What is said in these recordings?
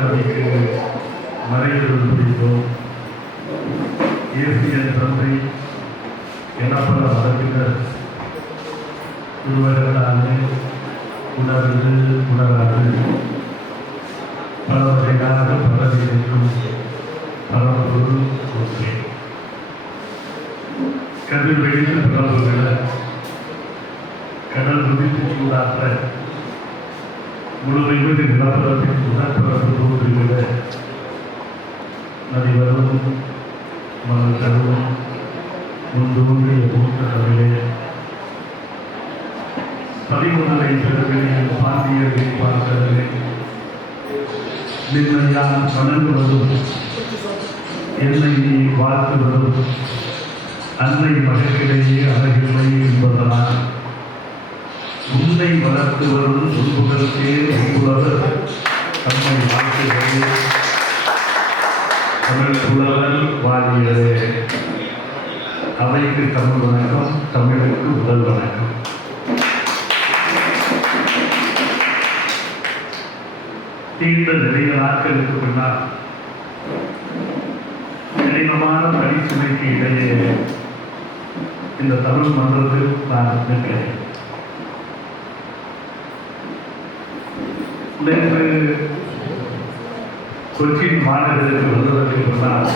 நபிக்கு மறைகிறது பிடித்தோம். இயேசுவின் தந்தை எனப்பட மரபினர் உருவகத்தாலே உணர்ந்து உணராது பல வகையாக பலரை நிற்கும் பரம்பொருள் ஒன்றே. கதிர் வெடித்து பரவுகிற கடல் விதித்து சூடாற்ற முழுமைவது நிலப்பரப்பின் உடற்பரப்பு தோன்றுகிற நதிவரும் மணல் கருவும் முன்தோன்றிய மூத்த தமிழே 13 பெருமையில் பாண்டியர்களை பார்த்ததிலே நின்மையான் வணங்குவதும் என்னை நீ வாழ்த்துவதும் அன்னை மகக்கிடையே அழகில்லை என்பதனால் உன்னை வளர்த்து வரும் உள்புகழ்க்கே உள்புலவர் தம்மை வாழ்த்துவது தமிழ் புலவல் வாழியதே. அவைக்கு தமிழ் வணக்கம், தமிழுக்கு முதல் வணக்கம். நீண்ட நிறைய நாட்களுக்கு பின்னால் கடினமான பணிச்சுமைக்கு இடையே இந்த தமிழ் மன்றத்தில் நான் நிற்கிறேன். நேற்று கொச்சின் மாநகருக்கு வந்ததற்கு முன்னால்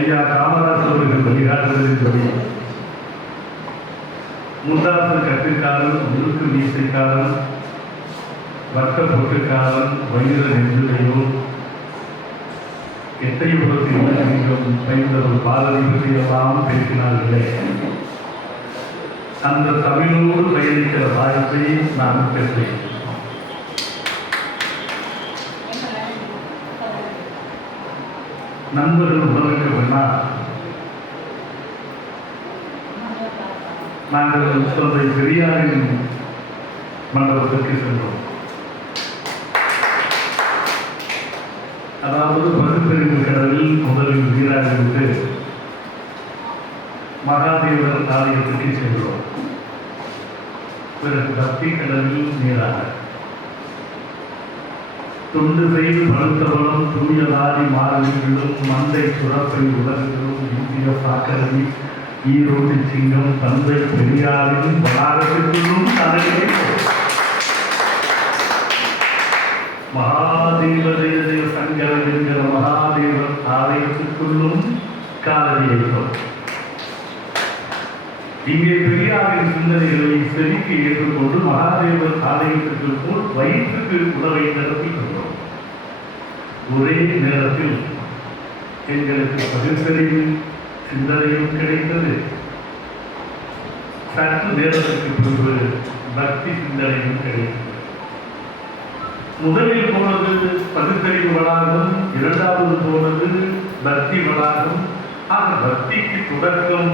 ஐயா காமராஜர் அவர்கள் வழிகாட்டுதலின்படி முந்தாசு கட்டுக்காரன், முழுக்கு மீசைக்காரன், வட்ட பொட்டுக்காரன், வயிறு நெஞ்சுடையோ எத்தையுபுரத்தில் இளநீங்கம் பயின்றவர் பாரதி பற்றியெல்லாம் பேசினார்களே, அந்த தமிழோடு பயணிக்கிற வாய்ப்பை நான் பெற்றேன். நண்பர்கள் உணவுக்கு வேண்டாம். நாங்கள் தந்தை பெரியாரின் மண்டபத்திற்கு சென்றோம். அதாவது பகுத்தறிவு கடலில் முதலில் நீராடிவிட்டு மகாதேவர் ஆலயத்திற்கு சென்றோம். பிறகு பக்தி கடலில் நீராட தொண்டு செய்து பழுத்தவளும் தூயதாரி மாறவிகளும் மந்தை சுரப்பை உலகிலும் இந்திய பாக்கரவி ஈரோடு சிங்கம் தந்தை பெரியாரின் வளாகத்திற்குள்ளும் தலையை மகாதேவதேவ சங்கரன் என்கிற மகாதேவர் ஆலயத்திற்குள்ளும் காலடி வைத்தோம். இங்கே பெரியாரின் சிந்தனைகளை செதுக்கி ஏற்றுக்கொண்டு மகாதேவர் ஆலயத்திற்கு போல் வயிற்றுக்கு உணவை நிரப்பி கொண்டோம். ஒரே நேரத்தில் எங்களுக்கு பகுத்தறிவு சிந்தனையும் கிடைத்தது. சற்று நேரத்திற்கு பின்பு பக்தி சிந்தனையும் கிடைத்தது. முதலில் போனது பகுத்தறிவு வளாகம், இரண்டாவது போனது பக்தி வளாகம். ஆக பக்திக்கு தொடக்கம்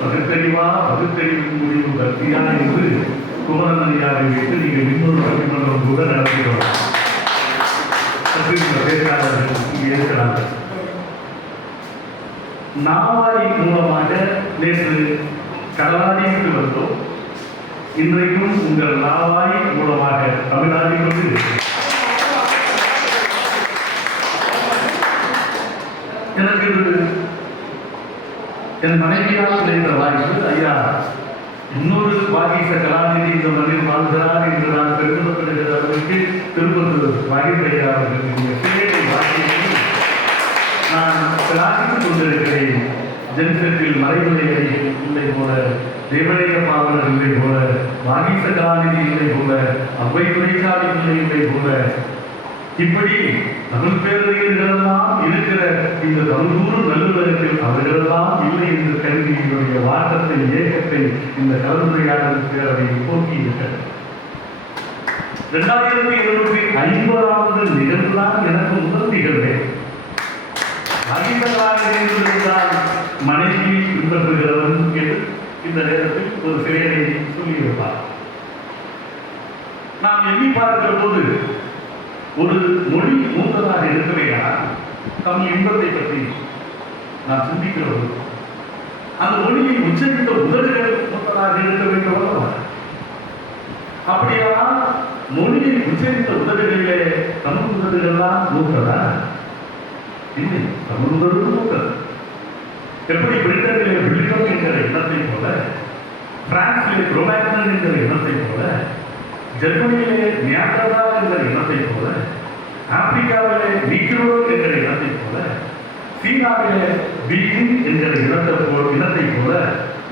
பகுத்தறிவா, பகுத்தறிவின் முடிவு பக்தியா என்று குமரனையாரை வைத்து நீங்கள் இன்னொரு பட்டிமன்றம் கூட நடத்துகிறோம். பேச்சாளர்கள் இங்கே இருக்கிறார்கள். நாவாய் மூலமாக நேற்று கடலாடிக்கு வந்தோம். இன்றைக்கும் உங்கள் நாவாய் மூலமாக தமிழ்நாடி கொண்டு எனக்கு என் மனைவியால் கிடைத்த வாய்ப்பு, ஐயா இன்னொரு வாகீச கலாநிதி இந்த மண்ணில் வாழ்கிறார் என்று நான் பெருமைப்படுகிற அளவுக்கு திருப்பத்தூர் வாகிசையா அவர்களுடைய பேரை வாக்கியத்தில் நான் பிரார்த்தித்துக் கொண்டிருக்கிறேன். ஜென்செட்டில் மறைமுறை இல்லை போல, தேவனைய பாவலர் இல்லை போல, வாகீச கலாநிதி இல்லை போல, அவ்வை துணைசாமி இல்லை போல, இப்படி தமிழ் பேரறிஞர்களெல்லாம் இருக்கிற இந்த தமிழூர் நல்லுலகத்தில் அவர்களெல்லாம் இல்லை என்று கருதி என்னுடைய வாட்டத்தை, ஏகத்தை இந்த கலந்துரையாடல் பேரவை போக்கியிருக்கிறது. 2750 நிகழ்வுதான் எனக்கு முதல் நிகழ்வே. அகிலதான் மனைவி பின்பற்றுகிறவன் என்று இந்த நேரத்தில் ஒரு செயலை சொல்லியிருப்பார். நாம் எண்ணி பார்க்கிற போது ஒரு மொழி மூத்ததாக இருக்கிறேனா, தம் இன்பத்தை பற்றி நாம் சிந்திக்கிறோம். அந்த மொழியை உச்சரித்த உதடுகள் மூத்ததாக இருக்க வேண்டும். அப்படியானால் மொழியை உச்சரித்த உதடுகளிலே தமிழ் உதடுகள்லாம் மூத்ததா? இல்லை, தமிழ் உதடு மூத்தது. எப்படி பிரிட்டனிலே வில்லியம் என்கிற இனத்தை போல, பிரான்சிலே புரோமேக்டன் என்கிற இனத்தை போல, ஜெர்மனியிலே நியாண்டர்தா என்கிற இனத்தை போல, ஆப்பிரிக்காவிலே நீக்ரோ என்கிற இனத்தை போல, சீனாவிலே பீஜிங் என்கிற இனத்தை போல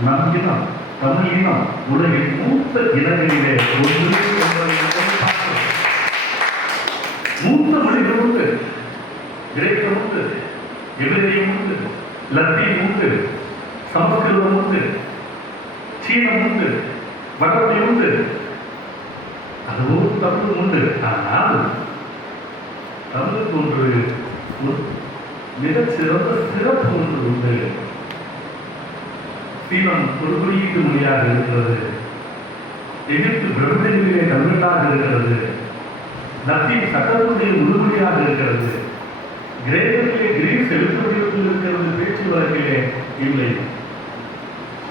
நம் இனம், தமிழ் இனம் உலகின் மூத்த இனங்களிலே ஒன்று என்பதை பார்க்கிறோம். மூத்த மொழிகள் உண்டு. கிரேக்கம் உண்டு, எபிரேயம் உண்டு, லத்தீன் உண்டு, சமஸ்கிருதம் உண்டு, சீனம் உண்டு, வடமொழி உண்டு, அதுவும் தமிழ் உண்டு. ஆனால் தமிழுக்கு ஒன்று மிகச்சிறந்த சிறப்பு ஒன்று உண்டு. சீனம் ஒரு குறியீட்டு மொழியாக இருக்கிறது. எகிப்து பிரபஞ்சங்களிலே தமிழாக இருக்கிறது. லத்தீன் சட்டத்துடைய முழுமொழியாக இருக்கிறது. கிரேக்கத்திலே கிரீஸ் எழுத்துவடிவத்தில் இருக்கிறது, பேச்சு வழக்கிலே இல்லை.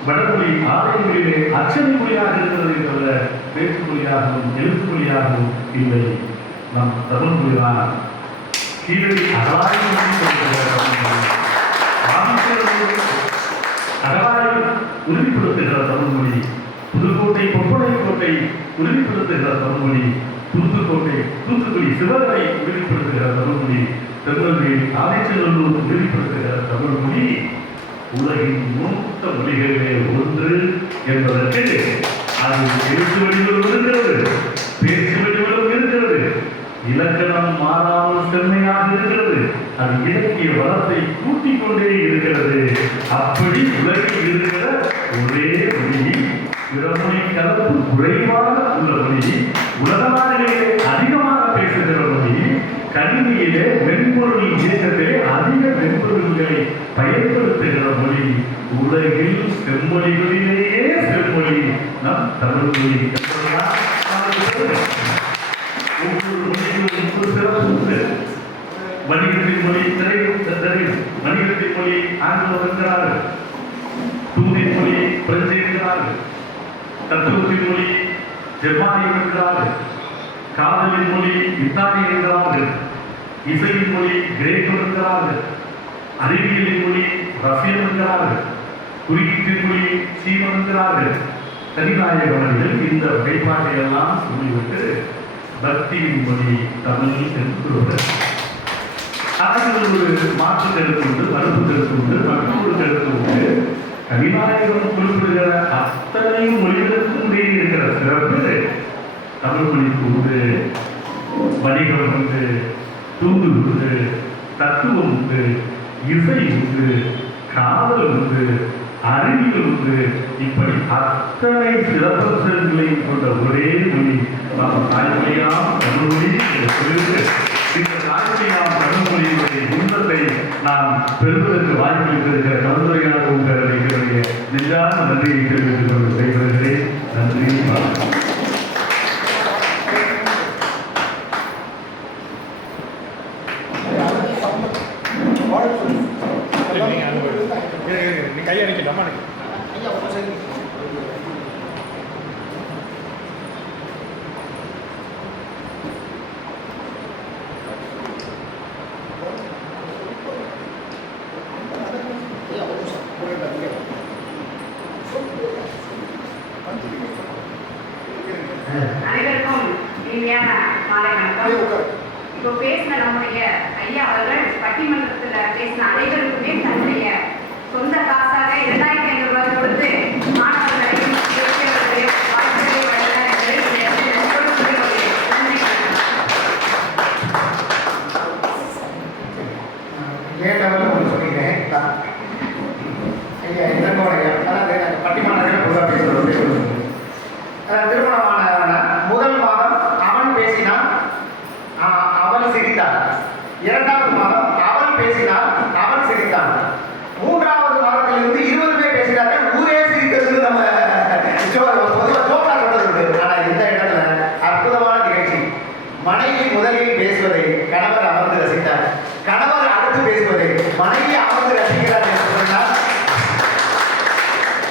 வடமொழி ஆலயங்களிலே அச்சனை மொழியாக இருக்கிறது தவிர பேச்சு மொழியாகவும் எழுத்து மொழியாகவும் இல்லை. நம் தமிழ் மொழிதான். கீழடி அகலாயம் அகலாயம் உறுதிப்படுத்துகிற தமிழ்மொழி, புதுக்கோட்டை பொற்பனை கோட்டை உறுதிப்படுத்துகிற தமிழ்மொழி, தூத்துக்குடி சிவகரை உறுதிப்படுத்துகிற தமிழ்மொழி, திருநெல்வேலி ஆதிச்சநல்லூர் உறுதிப்படுத்துகிற தமிழ்மொழி உலகின் மூத்த மொழிகளிலே ஒன்று என்பதற்கு அது எழுத்து வடிவிலும் இருக்கிறது, பேச்சு வடிவிலும் இருக்கிறது, இலக்கணம் மாறாமல் செம்மையாக இருக்கிறது. அது இலக்கிய வளத்தை கூட்டிக் கொண்டே இருக்கிறது. அப்படி உலகில் இருக்கிற ஒரே மொழி, பிறமொழி கலப்பு குறைவாக உள்ள மொழி, உலக நாடுகளிலே அதிகமாக பேசுகிற மொழி, கணினியிலே மென்பொருள் இயக்கத்திலே அதிக மென்பொருள்களை பயன்படுத்துகிற மொழி, உலகில் செம்மொழிகளிலேயே செம்மொழி நம் தமிழ் மொழி. ஒவ்வொரு மொழிக்கும் ஒவ்வொரு சிறப்பு உண்டு. வணிகத்தின் மொழி தெரியும், வணிகத்தின் மொழி ஆங்கிலம் என்கிறார்கள், தூதின் மொழி பிரெஞ்சு என்கிறார்கள், தத்துவத்தின் மொழி ஜெர்மானியம் என்கிறார்கள், காதலின் மொழி இத்தாலி என்கிறார்கள், இசையின் மொழி கிரேக்கம் என்கிறார்கள், அறிவியலின் மொழி ரஷ்யம் என்கிறார்கள், குறியீட்டின் மொழி சீனம் என்கிறார்கள். தனிநாயக மொழிகள் இந்த வகைப்பாட்டை எல்லாம் சொல்லிவிட்டு பக்தியின் மொழி தமிழ் என்று அதில் ஒரு மாற்று கருத்து உண்டு, மறுப்பு கருத்து உண்டு, மற்றொரு கருத்து உண்டு. கவிநாயகம் குறிப்பிடுகிற அத்தனை மொழிகளுக்கும் இடையே இருக்கிற சிறப்பு தமிழ் மொழிக்கு உண்டு. வணிகம் உண்டு, தூது உண்டு, தத்துவம் உண்டு, இசை உண்டு, காதல் உண்டு, அறிவியல் உண்டு. இப்படி அத்தனை சிறப்பம்சங்களையும் கொண்ட ஒரே மொழி நாம் தாய்மொழியாம் தமிழ் மொழி. இந்த தாய்மொழியாம் தமிழ் மொழியினுடைய இன்பத்தை நாம் பெறுவதற்கு வாய்ப்பளித்திருக்கிற கலந்துரையாளர் உங்களுடைய நெஞ்சான நன்றியை தெரிவித்துக் கொண்டு செய்வதே நன்றி. கையடிக்கலாமா? அனைவருக்கும் இனிமையான மாலை வணக்கம். இப்போ பேசின நம்முடைய ஐயா அவர்கள் பட்டிமன்றத்தில் பேசின அனைவருக்குமே தன்னுடைய சொந்த காசாக 2500 ரூபாய் கொடுத்து மாணவர்களையும் பேசியவர்களையும் வாழ்த்துக்களை வழங்கினார் என்பதை நன்றோடு சொல்லிக்கொள்கிறேன். நன்றி. திருமணமான முதல் மாதம் அவன் பேசினான், அவன் சிரித்தான். இரண்டாவது மாதம் அவன் பேசினான், அவன் சிரித்தான். மூன்றாவது மாதத்திலிருந்து 20 பேர் பேசினார்கள், ஊரே சிரித்தது. நம்ம பொதுவாக ஜோக்கா சொல்றது உண்டு. ஆனால் இந்த இடத்துல அற்புதமான நிகழ்ச்சி. மனைவி முதலில் பேசுவதை கணவர் அமர்ந்து ரசித்தார், கணவர் அடுத்து பேசுவதை மனைவி அமர்ந்து ரசிக்கிறார் என்று சொன்னால்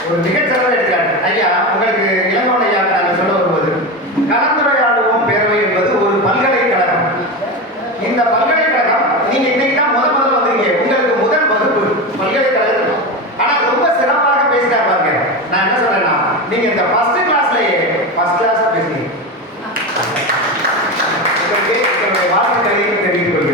ஒரு மிகச்சிறந்த எடுக்கிறார். ஐயா, உங்களுக்கு இளங்கோன் ஐயா நாங்கள் சொல்ல வருவது, கலந்துரையாடுவோம் பேரவை என்பது ஒரு கிளாஸ்லயே ஃபர்ஸ்ட் கிளாஸா பேசுனீங்க. உங்களுக்கு என்னுடைய வாழ்த்துக்களை தெரிவித்துக் கொள்கிறேன்.